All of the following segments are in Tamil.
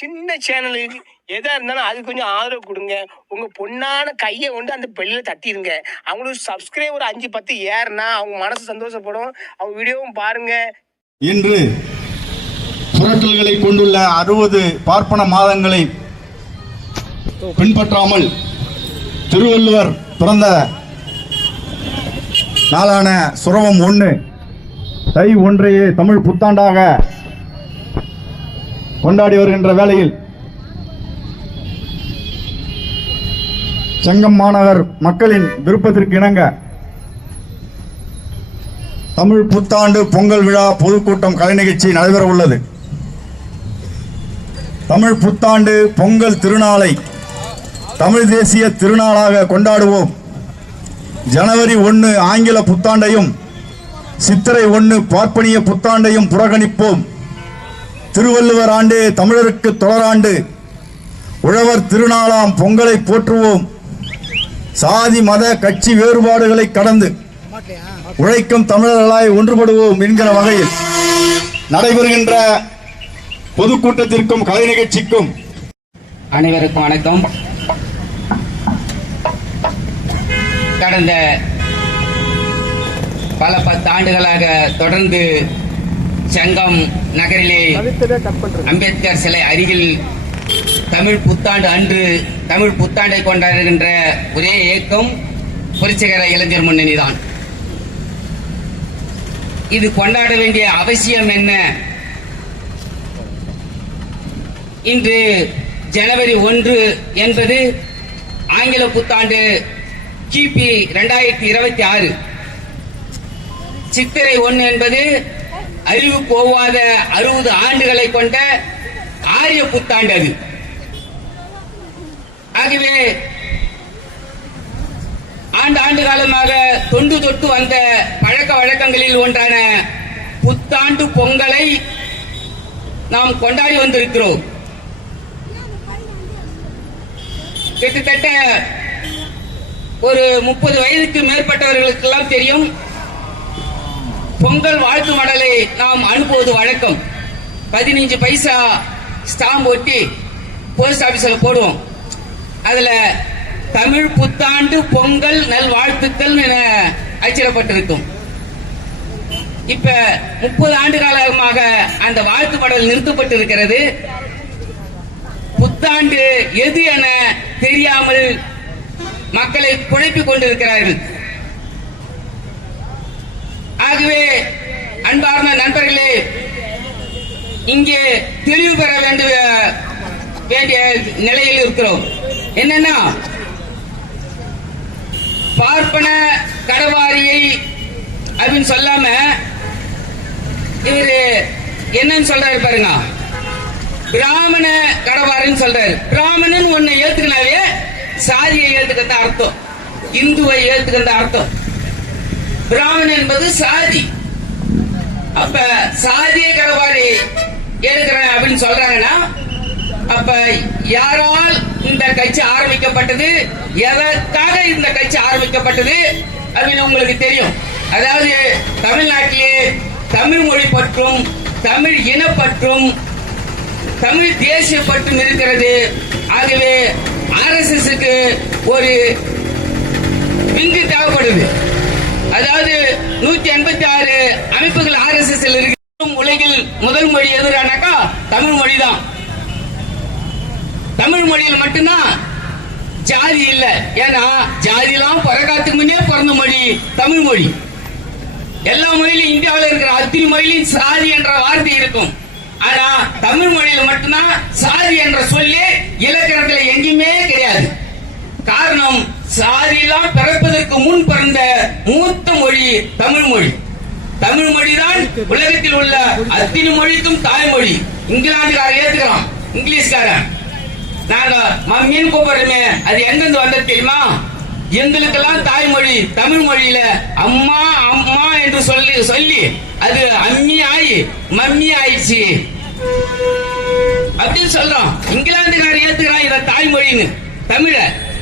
சின்ன சேனலுக்கு எதா இருந்தாலும் அது கொஞ்சம் ஆதரவு கொடுங்க. உங்க பொண்ணான கையை கொண்டு அந்த பெல்லில் தட்டிடுங்க அவங்களுக்கு சப்ஸ்கிரைபர் அஞ்சு பத்து ஏறுனா அவங்க மனசு சந்தோஷப்படும். அவங்க வீடியோவும் பாருங்க. இன்று புரட்டல்களை கொண்டுள்ள அறுபது பார்ப்பன மாதங்களை பின்பற்றாமல் திருவள்ளுவர் பிறந்த நாளான சுரவம் ஒன்று தை ஒன்றையே தமிழ் புத்தாண்டாக கொண்டாடி வருகின்ற வேளையில் செங்கம் மாநகர் மக்களின் விருப்பத்திற்கு இணங்க தமிழ் புத்தாண்டு பொங்கல் விழா பொதுக்கூட்டம் கலை நிகழ்ச்சி நடைபெற உள்ளது. தமிழ் புத்தாண்டு பொங்கல் திருநாளை தமிழ் தேசிய திருநாளாக கொண்டாடுவோம். ஜனவரி ஒன்று ஆங்கில புத்தாண்டையும் சித்திரை ஒன்று பார்ப்பனிய புத்தாண்டையும் புறக்கணிப்போம். திருவள்ளுவர் ஆண்டு தமிழருக்கு தொடராண்டு உழவர் திருநாளாம் பொங்கலை போற்றுவோம். சாதி மத கட்சி வேறுபாடுகளை கடந்து உழைக்கும் தமிழர்களாய் ஒன்றுபடுவோம் என்கிற வகையில் நடைபெறுகின்ற பொதுக்கூட்டத்திற்கும் கலை நிகழ்ச்சிக்கும் அனைவருக்கும் வணக்கம். கடந்த பல பத்து ஆண்டுகளாக தொடர்ந்து செங்கம் நகரிலே அம்பேத்கர் சிலை அருகில் தமிழ் புத்தாண்டு அன்று தமிழ் புத்தாண்டை கொண்டாடுகின்ற ஒரே இயக்கம் புரட்சிகர இளைஞர் முன்னணி தான் இது கொண்டாட வேண்டிய அவசியம் என்ன? இன்று ஜனவரி ஒன்று என்பது ஆங்கில புத்தாண்டு கிபி இரண்டாயிரத்தி இருபத்தி ஆறு. சித்திரை ஒன்று என்பது அறிவு போவாத அறுபது ஆண்டுகளை கொண்ட ஆரிய புத்தாண்டு அது. ஆகவே ஆண்டு ஆண்டு காலமாக தொண்டு தொட்டு வந்த பழக்க வழக்கங்களில் ஒன்றான புத்தாண்டு பொங்கலை நாம் கொண்டாடி வந்திருக்கிறோம். கிட்டத்தட்ட ஒரு முப்பது வயதுக்கு மேற்பட்டவர்களுக்கெல்லாம் தெரியும். பொங்கல் வாழ்த்து மடலை நாம் அனுப்புவது வழக்கம். பதினஞ்சு பைசா ஸ்டாம்ப் ஒட்டி போஸ்ட் ஆபீஸ்ல போடுவோம். அதுல தமிழ் புத்தாண்டு பொங்கல் நல்வாழ்த்துக்கள் என அச்சிடப்பட்டிருக்கும். இப்ப முப்பது ஆண்டு காலமாக அந்த வாழ்த்து மடல் நிறுத்தப்பட்டிருக்கிறது. புத்தாண்டு எது என தெரியாமல் மக்களை குழப்பிக் கொண்டிருக்கிறார்கள். ஆகவே அன்பார்ந்த நண்பர்களே இங்கே தெளிவு பெற வேண்டிய வேண்டிய நிலையில் இருக்கிறோம். என்னன்னா பார்ப்பன கடவாரியை அப்படின்னு சொல்லாம இவரு என்னன்னு சொல்றாரு பாருங்க. பிராமண கடவாரின்னு சொல்றாரு. பிராமணன் ஒண்ணு ஏத்துக்கினாவே சாதியை ஏத்துக்கிறது அர்த்தம். இந்துவை ஏத்துக்கிறது அர்த்தம். பிராமணன் என்பது சாதி. அப்ப சாதிய கடவாடி எடுக்கிறேன் அப்படின்னு சொல்றாங்கன்னா அப்ப யாரால் இந்த கட்சி ஆரம்பிக்கப்பட்டது எதற்காக இந்த கட்சி ஆரம்பிக்கப்பட்டது அப்படின்னு உங்களுக்கு தெரியும். அதாவது தமிழ்நாட்டிலே தமிழ் மொழி பற்றும் தமிழ் இனப்பற்றும் தமிழ் தேசிய பற்றும் இருக்கிறது. ஆகவே ஆர்எஸ்எஸ்க்கு ஒரு விங்கு தேவைப்படுது. அதாவது நூத்தி எண்பத்தி ஆறு அமைப்புகள் ஆர்எஸ்எஸ் இருக்கு உலகில் முதல் மொழி எதுனாக்கா தமிழ் மொழி தான் தமிழ் மொழியில் மட்டும்தான் ஜாதி இல்ல. ஏன்னா ஜாதி எல்லாம் பிறகாத்துக்கு முன்னே பிறந்த மொழி தமிழ் மொழி. எல்லா மொழியிலும் இந்தியாவில் இருக்கிற அத்தனை மொழியிலும் சாதி என்ற வார்த்தை இருக்கும். ஆனா தமிழ் மொழியில மட்டும்தான் சாதி என்ற சொல்லி இலக்கணத்துல எங்கேயுமே கிடையாது. காரணம் சாதியெல்லாம் பிறப்பதற்கு முன் பிறந்த மூத்த மொழி தமிழ் மொழி. தமிழ் மொழிதான் உலகத்தில் உள்ள அத்தனை மொழிக்கும் தாய்மொழி. இங்கிலாந்துக்காரன் ஏத்துக்கிறான். இங்கிலீஷ்காரன். நாங்க மம்மின்னு கூப்பிடுறோமே அது எங்கிருந்து வந்தது தெரியுமா? எங்களுக்கெல்லாம் தாய்மொழி தமிழ் மொழியில அம்மா அம்மா என்று சொல்லி சொல்லி அது அம்மி ஆயி மம்மி ஆயிடுச்சு. அப்படின்னு சொல்றோம் இங்கிலாந்துக்காரன் ஏத்துக்கிறான் இத தாய்மொழின்னு. தமிழ.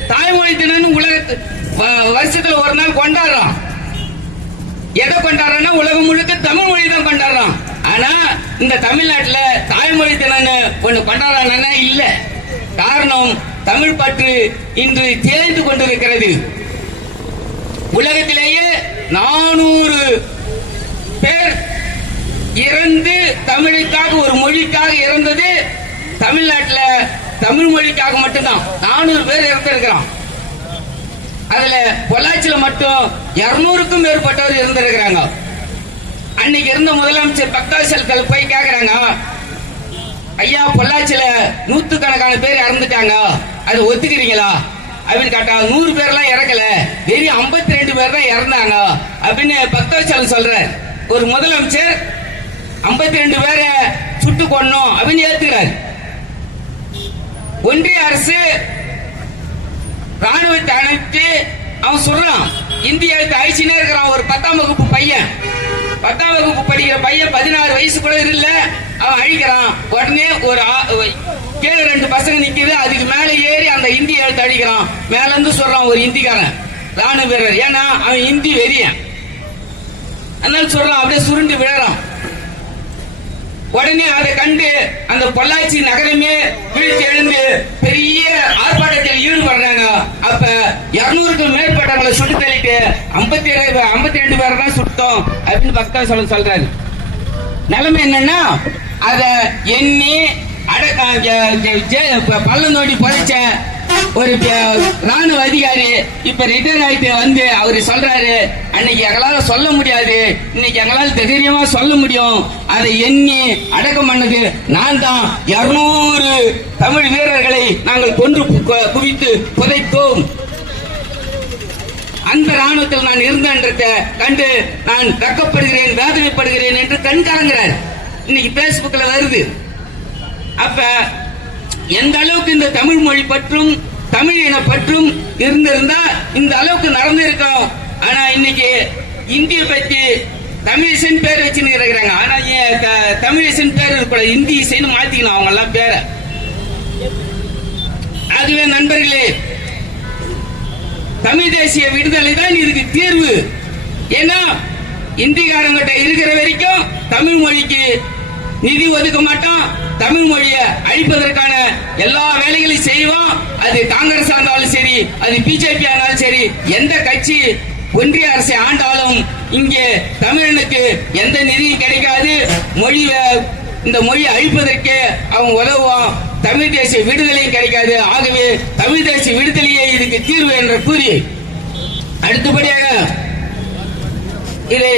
தாய்மொழி தினம் உலகத்து வ- வருஷத்துல ஒரு நாள் கொண்டாடுறோம் எதை கொண்டாடுறோம்னா உலகம் முழுக்க தமிழ் மொழி தான் கொண்டாடுறோம் ஆனா இந்த தமிழ்நாட்டுல தாய்மொழி தினம்னு ஒண்ணு கொண்டாடுறாங்கன்னா இல்ல. காரணம் தமிழ் பற்று இன்று தேர்ந்து கொண்டிருக்கிறது. உலகத்திலேயே நானூறு பேர் இறந்து தமிழுக்காக ஒரு மொழிக்காக இறந்தது தமிழ்நாட்டில் தமிழ் மொழிக்காக மட்டும்தான். நானூறு பேர் இறந்திருக்கிறான் அதுல பொள்ளாச்சியில மட்டும் இருநூறுக்கும் மேற்பட்டவர் இருந்திருக்கிறாங்க. அன்னைக்கு இருந்த முதலமைச்சர் பக்தாசல்கள் போய் கேக்குறாங்க ஐயா பொள்ளாச்சியில நூத்துக்கணக்கான பேர் இறந்துட்டாங்க. அது ஒத்துக்கிறீங்களா? அப்படின்னு கேட்டா நூறு பேர்லாம் இறக்கல. வெறும் 52 ரெண்டு பேர் தான் இறந்தாங்க. அப்படின்னு பக்தவச்சலம் சொல்ற ஒரு முதலமைச்சர் 52 ரெண்டு பேரை சுட்டு கொன்னோம். அப்படின்னு ஏத்துக்கிறாரு. ஒன்றிய அரசு ராணுவத்தை அனுப்பி அவன் சொல்றான். இந்திய எழுத்து அழிச்சுனே இருக்கிறான் ஒரு பத்தாம் வகுப்பு பையன். பத்தாம் வகுப்பு படிக்கிற பையன் பதினாறு வயசு கூட இல்ல அவன் அழிக்கிறான். உடனே ஒரு ஆ- கீழே ரெண்டு பசங்க நிக்குது. அதுக்கு மேல ஏறி அந்த இந்திய எழுத்து அழிக்கிறான். மேல இருந்து சொல்றான் ஒரு இந்திக்காரன். ராணுவ வீரர். ஏன்னா அவன் இந்தி வெறியன். அதனால சொல்றான் அப்படியே சுருண்டு விழறான். உடனே அதை கண்டு அந்த பொள்ளாச்சி நகரமே வீழ்ச்சி எழுந்து பெரிய ஆர்ப்பாட்டத்தில் ஈடுபடுறாங்க. அப்ப இருநூறுக்கும் மேற்பட்டவங்களை சுட்டு தள்ளிட்டு ஐம்பத்தி ஐம்பத்தி ரெண்டு பேரை தான் சுட்டோம் அப்படின்னு பக்தா சொல்ல சொல்றாரு. நிலைமை என்னன்னா அத எண்ணி அடக்க பள்ளம் தோண்டி புதைச்ச ஒரு ராணுவ அதிகாரி. இப்ப ரிட்டர்ன் ஆயிட்டு வந்து அவரு சொல்றாரு அன்னைக்கு எங்களால சொல்ல முடியாது. இன்னைக்கு எங்களால தைரியமா சொல்ல முடியும். அதை எண்ணி அடக்கம் பண்ணது நான் தான். இருநூறு தமிழ் வீரர்களை நாங்கள் கொன்று குவித்து புதைத்தோம். அந்த ராணுவத்தில் நான் இருந்தேன்றத கண்டு நான் வெக்கப்படுகிறேன் வேதனைப்படுகிறேன் என்று கண் கலங்குறார். இன்னைக்கு பேஸ்புக்ல வருது. அப்ப எந்த அளவுக்கு இந்த தமிழ் மொழி பற்றும் தமிழ் இன பற்றும் இருந்திருந்தா இந்த அளவுக்கு நடந்திருக்கோம். ஆனா இன்னைக்கு இந்திய பத்தி தமிழிசைன்னு பேர் வச்சுன்னு இருக்கிறாங்க. ஆனா ஏன் த- பேர் இருக்கக்கூடாது இந்தி இசைன்னு மாத்திக்கணும் அவங்க எல்லாம் பேரை. ஆகவே நண்பர்களே தமிழ் தேசிய விடுதலை தான் இதுக்கு தீர்வு. ஏன்னா இந்திக்காரங்கிட்ட இருக்கிற வரைக்கும் தமிழ் மொழிக்கு நிதி ஒதுக்க மாட்டோம். தமிழ் மொழியை அழிப்பதற்கான எல்லா வேலைகளையும் செய்வோம். அது காங்கிரஸ் ஆனாலும் சரி அது பிஜேபி ஆனாலும் சரி எந்த கட்சி ஒன்றிய அரசை ஆண்டாலும் இங்கே தமிழனுக்கு எந்த நிதியும் கிடைக்காது. மொழி இந்த மொழியை அழிப்பதற்கு அவன் உதவுவான். தமிழ் தேசிய விடுதலையும் கிடைக்காது. ஆகவே தமிழ் தேசிய விடுதலையே இதுக்கு தீர்வு என்று கூறி அடுத்தபடியாக இதை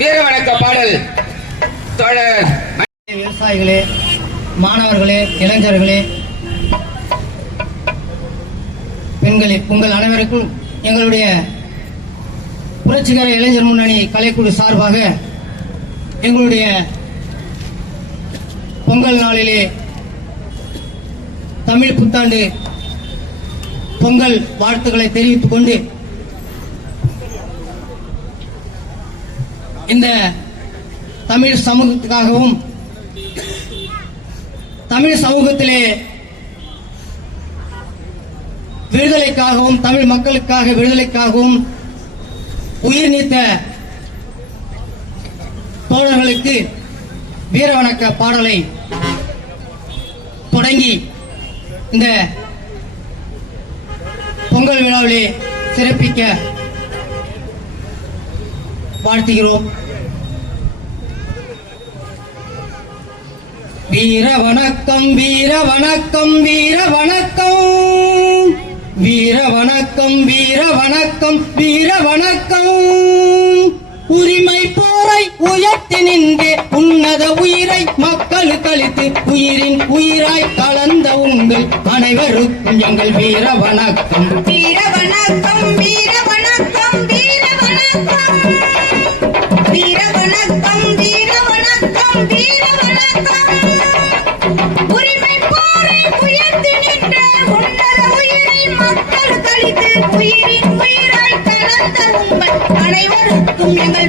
வீர வணக்க பாடல் தொடர் விவசாயிகளே மாணவர்களே இளைஞர்களே பெண்களே உங்கள் அனைவருக்கும் எங்களுடைய புரட்சிகர இளைஞர் முன்னணி கலைக்குழு சார்பாக எங்களுடைய பொங்கல் நாளிலே தமிழ் புத்தாண்டு பொங்கல் வாழ்த்துக்களை தெரிவித்துக் கொண்டு இந்த தமிழ் சமூகத்துக்காகவும் தமிழ் சமூகத்திலே விடுதலைக்காகவும் தமிழ் மக்களுக்காக விடுதலைக்காகவும் உயிர் நீத்த தோழர்களுக்கு வீரவணக்க பாடலை தொடங்கி இந்த பொங்கல் விழாவிலே சிறப்பிக்க வாழ்த்துகிறோம். வீர வணக்கம் வீர வணக்கம் வீர வணக்கம் வீர வணக்கம் வீர வணக்கம் வீர வணக்கம் உரிமை போரை உயர்த்தி நின்று உன்னத உயிரை மக்களுக்கு அளித்து உயிரின் உயிராய் கலந்த உங்கள் அனைவருக்கும் எங்கள் வீர வணக்கம் வீர வணக்கம் வீர வணக்கம் உயிரின் உயிராய் கலந்த உங்கள் அனைவருக்கும் எங்கள்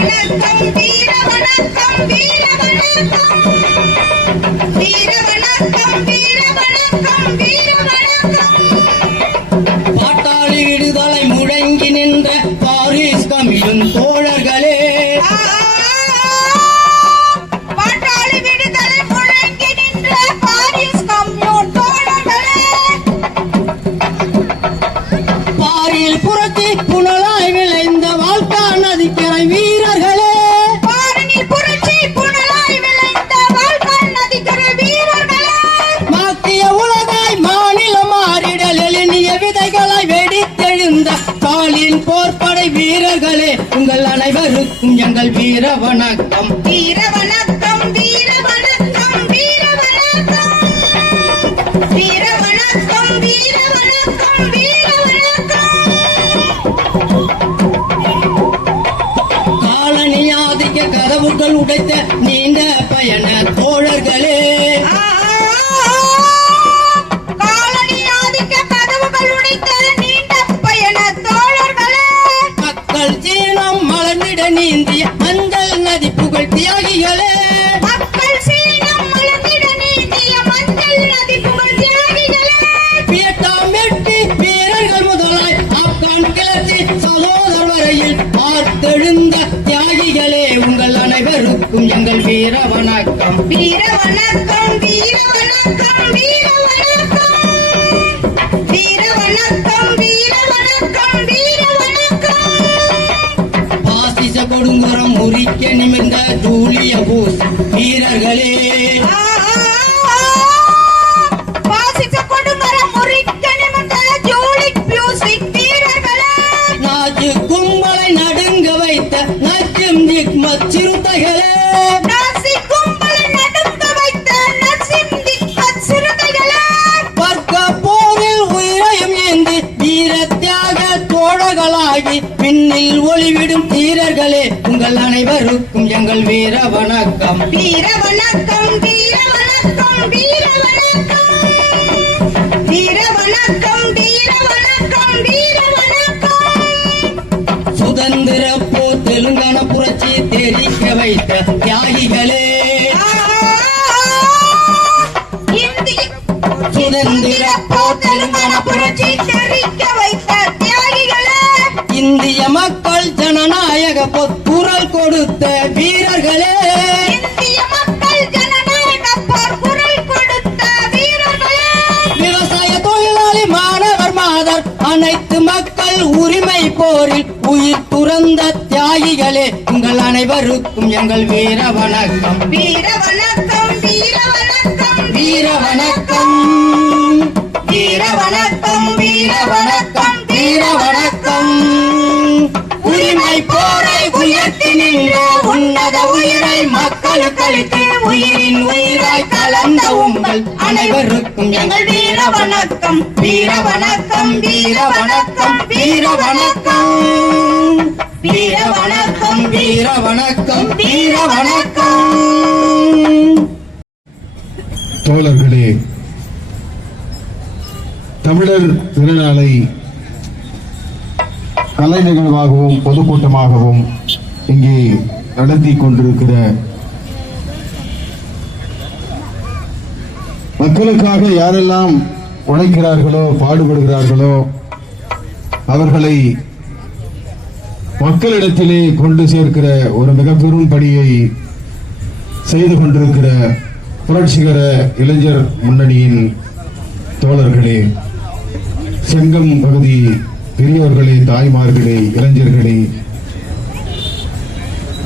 வீர வணக்கம். வீர வணக்கம் வீர வணக்கம் வீர வணக்கம். வீர வணக்கம் வீர வணக்கம் வீர வணக்கம். காலனி ஆதிக்க கதவுகள் உடைத்த நீண்ட பயண தோழர்களே. எங்கள் வீர வணக்கம் வீர வணக்கம் வீர வணக்கம் வீர வணக்கம் வீர வணக்கம் வீர வணக்கம் வீர வணக்கம் பாசிச கொடுங்குறம் முறிக்க நிமிர்ந்த ஜூலிய போஸ் வீரர்களே. வாசிச்ச தோழர்களாகி பின்னில் ஒளிவிடும் தீரர்களே உங்கள் அனைவருக்கும் எங்கள் வீர வணக்கம். வீர வணக்கம் வீர வணக்கம் வீர வணக்கம். வீர வணக்கம் வீர வணக்கம் வீர வணக்கம். சுதந்திர போ தெலுங்கான புரட்சி தெரிக்க வைத்த தியாகிகளே. சுதந்திர குரல் கொடுத்த வீரர்களே. விவசாய தொழிலாளி மாணவர் மாதர் அனைத்து மக்கள் உரிமை போரில் உயிர் துறந்த தியாகிகளே உங்கள் அனைவருக்கும் எங்கள் வீர வணக்கம். வீர வணக்கம். அளித்து உயிரின் உயிராய் கலந்த உங்கள் அனைவருக்கும் எங்கள் வீர வணக்கம். வீர வணக்கம் வீர வணக்கம் வீர வணக்கம். வீர வணக்கம் வீர வணக்கம் வீர வணக்கம். தோழர்களே தமிழர் திருநாளை கலை நிகழ்வாகவும் பொதுக்கூட்டமாகவும் இங்கே நடத்தி கொண்டிருக்கிற மக்களுக்காக யாரெல்லாம் உழைக்கிறார்களோ பாடுபடுகிறார்களோ அவர்களை மக்களிடத்திலே கொண்டு சேர்க்கிற ஒரு மிக பெரும் பணியை செய்து கொண்டிருக்கிற புரட்சிகர இளைஞர் முன்னணியின் தோழர்களே செங்கம் பகுதி பெரியோர்களே தாய்மார்களே இளைஞர்களே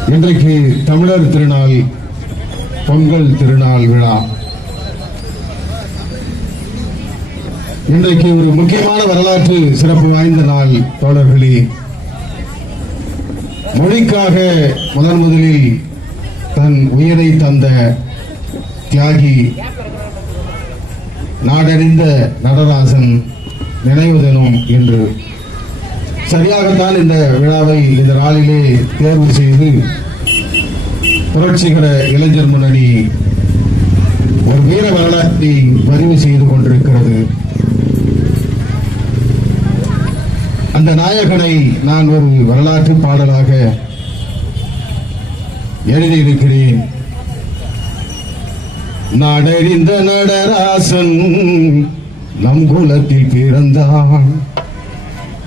இன்றைக்கு தமிழர் திருநாள் பொங்கல் திருநாள் விழா. இன்றைக்கு ஒரு முக்கியமான வரலாற்று சிறப்பு வாய்ந்த நாள் தோழர்களே. மொழிக்காக முதன் முதலில் தன் உயிரை தந்த தியாகி நாடறிந்த நடராசன் நினைவு தினம் என்று சரியாகத்தான் இந்த விழாவை இந்த நாளிலே தேர்வு செய்து புரட்சிகர இளைஞர் முன்னணி ஒரு வீர வரலாற்றை பதிவு செய்து கொண்டிருக்கிறது. அந்த நாயகனை நான் ஒரு வரலாற்று பாடலாக எழுதியிருக்கிறேன். நாடறிந்த நடராசன் நம் குலத்தில் பிறந்தான்.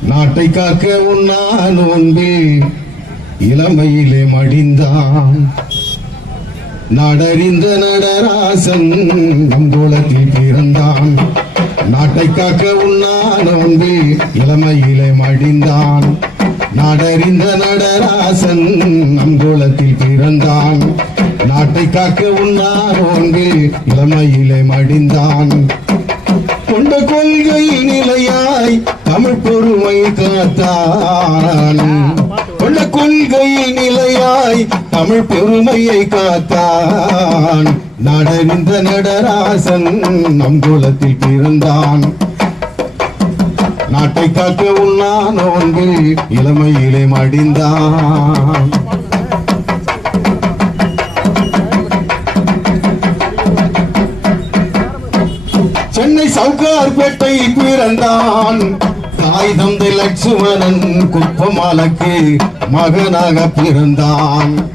நாட்டை காக்க உண்ணா நோன்பில் இளமையிலே மடிந்தான். நாடறிந்த நடராசன் நம் குலத்தில் பிறந்தான். நாட்டை காக்க உண்ணானோன்பு இளமையிலே மடிந்தான். நாடறிந்த நடராசன் நம் குலத்தில் பிறந்தான். நாட்டை காக்க உண்ணானோன்பு இளமையிலே மடிந்தான். கொண்ட கொள்கை நிலையாய் தமிழ் பொறுமை காத்தான் கொண்ட கொள்கை நிலையாய் தமிழ் பெருமையை காத்தான். நடந்த நடராசன் நம் குலத்தில் பிறந்தான். நாட்டை காக்க உண்ணான் நோன்பில் இளமையிலே மடிந்தான். சென்னை சவுகார்பேட்டை பிறந்தான். தாய் தந்தை லட்சுமணன் குப்பமாலக்கு மகனாக பிறந்தான்.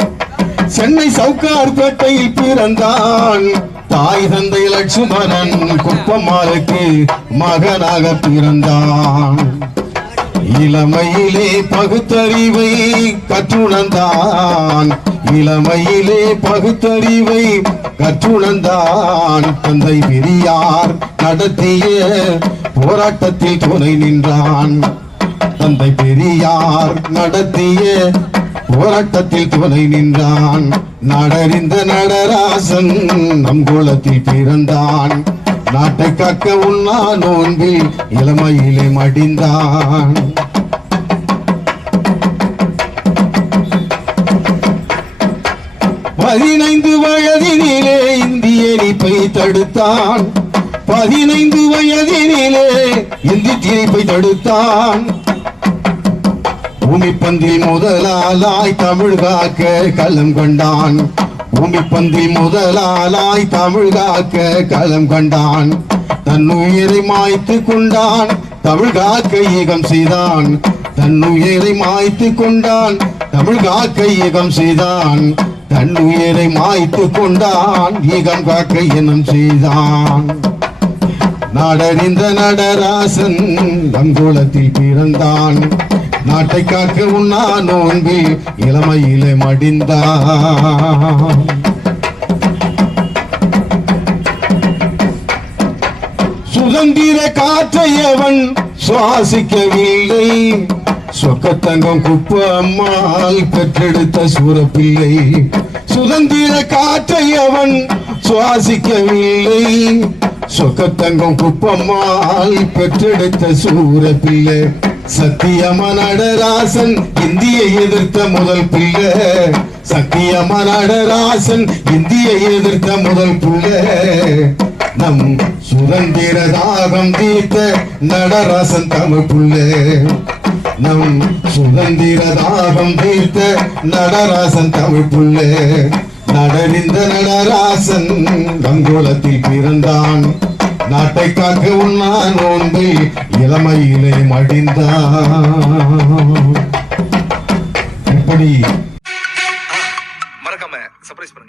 சென்னை சவுக்கார்பேட்டையில் பிறந்தான். தாய் தந்தை லட்சுமணன் குப்பமாலக்கு மகனாக பிறந்தான். இளமையிலே பகுத்தறிவை கற்றுணர்ந்தான். இளமையிலே பகுத்தறிவை கற்றுணர்ந்தான். தந்தை பெரியார் நடத்திய போராட்டத்தில் துணை நின்றான். தந்தை பெரியார் நடத்திய போராட்டத்தில் துணை நின்றான். நடறிந்த நடராசன் நம் கோலத்தில் பிறந்தான். நாட்டை காக்க உண்ணா நோன்பில் இளமையிலே மடிந்தான். பதினைந்து வயதினிலே இந்திய எரிப்பை தடுத்தான். பதினைந்து வயதினிலே இந்தி திணிப்பை தடுத்தான். பூமிப்பந்தில் முதலாலாய் தமிழ் காக்க களம் கொண்டான். பூமிப்பந்தில் முதலாலாய் தமிழ் காக்க களம் கொண்டான். தன் உயிரை மாய்த்து கொண்டான் தமிழ் காக்க ஈகம் செய்தான். தன் உயிரை மாய்த்து கொண்டான் தமிழ் காக்க ஈகம் செய்தான். தன்னுயிரை மாய்த்து கொண்டான். ஈகம் காக்க இனம் செய்தான். நாடறிந்த நடராசன் நங்குளத்தில் பிறந்தான். நாட்டை காக்க உண்ணா நோன்பில் இளமையிலே மடிந்தான். சுதந்திர காற்றையவன் சுவாசிக்கவில்லை. சொக்கத்தங்கம் குப்பம்மாள் பெற்றெடுத்த சூரப்பிள்ளை. சுதந்திர காற்றை அவன் சுவாசிக்கவில்லை. சொக்கத்தங்கம் குப்பம்மாள் பெற்றெடுத்த சூரப்பிள்ளை. சத்தியம நடராசன் இந்தியை எதிர்த்த முதல் பிள்ளை. சத்தியமா நடராசன் இந்தியை எதிர்த்த முதல் பிள்ளை நம் சுதந்திர தாகம் தீர்த்த நடராசன் தமிழ் புள்ளே நம் சுதந்திர தாகம் தீர்த்த நடராசன் தமிழ் புள்ளே நடறிந்த நடராசன் கங்கோலத்தில் பிறந்தான். நாட்டை காக்க உண்ணா நோன்பில் இளமையிலே மடிந்தான். இப்படி sorpresa.